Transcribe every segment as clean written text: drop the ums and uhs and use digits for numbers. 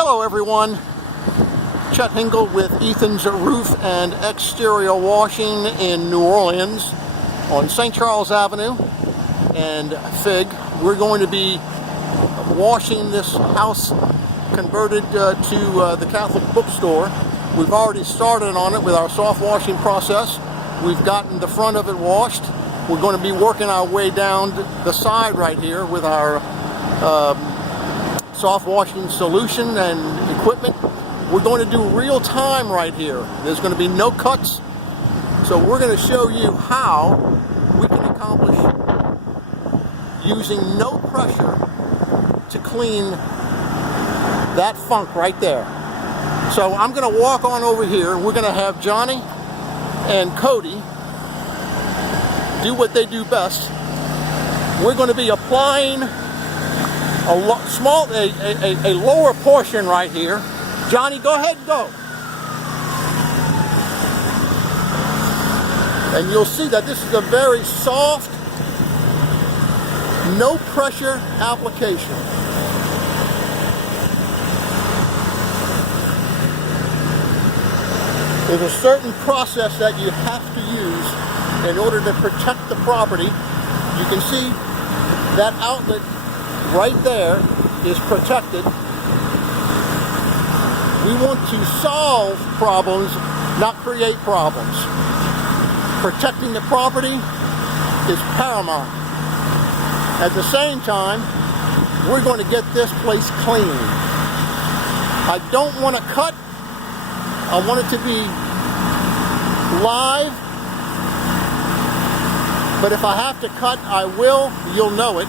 Hello everyone, Chet Hingle with Ethan's Roof and Exterior Washing in New Orleans on St. Charles Avenue and Fig. We're going to be washing this house converted to the Catholic bookstore. We've already started on it with our soft washing process. We've gotten the front of it washed. We're going to be working our way down the side right here with our soft washing solution and equipment. We're going to do real time right here. There's going to be no cuts. So we're going to show you how we can accomplish using no pressure to clean that funk right there. So I'm going to walk on over here. We're going to have Johnny and Cody do what they do best. We're going to be applying a lower portion right here. Johnny, go ahead and go. And you'll see that this is a very soft, no pressure application. There's a certain process that you have to use in order to protect the property. You can see that outlet right there is protected. We want to solve problems, not create problems. Protecting the property is paramount. At the same time, we're going to get this place clean. I don't want to cut. I want it to be live. But if I have to cut, I will. You'll know it.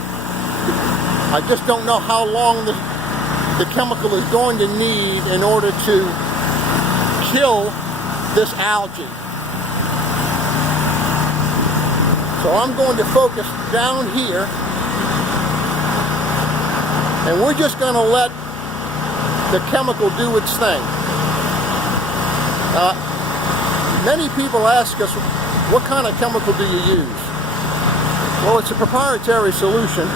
I just don't know how long the chemical is going to need in order to kill this algae. So I'm going to focus down here, and we're just going to let the chemical do its thing. Many people ask us, what kind of chemical do you use? Well, it's a proprietary solution.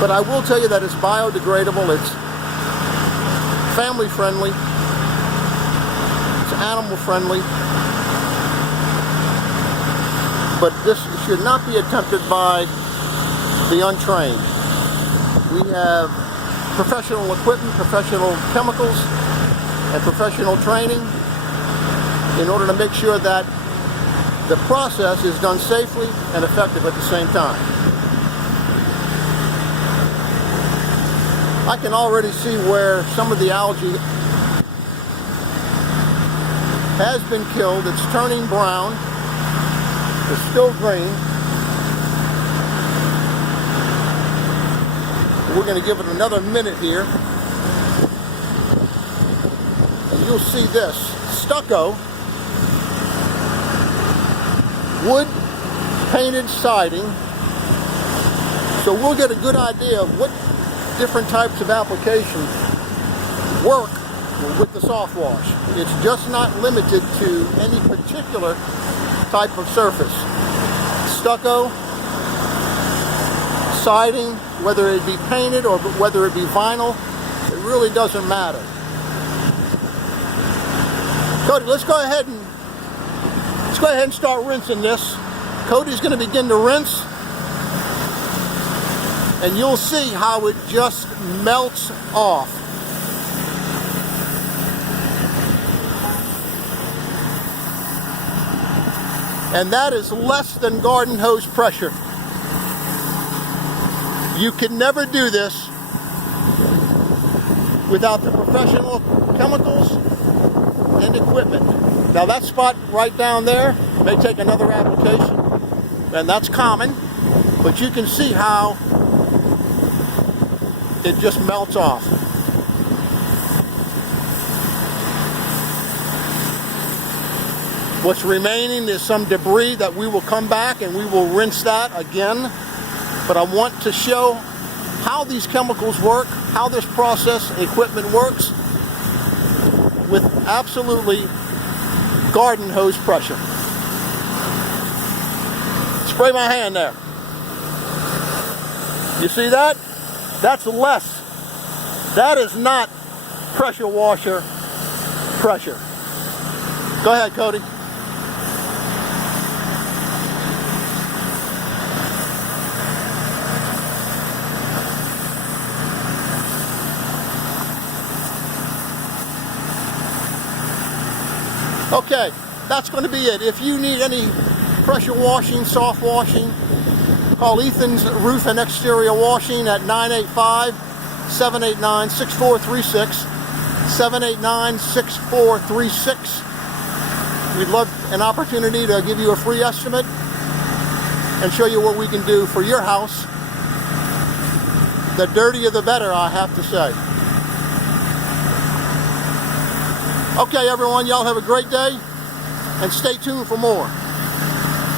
But I will tell you that it's biodegradable, it's family friendly, it's animal friendly, but this should not be attempted by the untrained. We have professional equipment, professional chemicals, and professional training in order to make sure that the process is done safely and effective at the same time. I can already see where some of the algae has been killed. It's turning brown. It's still green. We're going to give it another minute here. And you'll see this. Stucco, wood painted siding. So we'll get a good idea of what different types of applications work with the soft wash. It's just not limited to any particular type of surface. Stucco, siding, whether it be painted or whether it be vinyl, it really doesn't matter. Cody, let's go ahead and start rinsing this. Cody's going to begin to rinse. And you'll see how it just melts off. And that is less than garden hose pressure. You can never do this without the professional chemicals and equipment. Now that spot right down there may take another application, and that's common, but you can see how it just melts off. What's remaining is some debris that we will come back and we will rinse that again. But I want to show how these chemicals work, how this process equipment works with absolutely garden hose pressure. Spray my hand there. You see that? That's less. That is not pressure washer pressure. Go ahead, Cody. Okay, that's going to be it. If you need any pressure washing, soft washing, call Ethan's Roof and Exterior Washing at 985-789-6436. 789-6436. We'd love an opportunity to give you a free estimate and show you what we can do for your house. The dirtier the better, I have to say. Okay, everyone, y'all have a great day and stay tuned for more.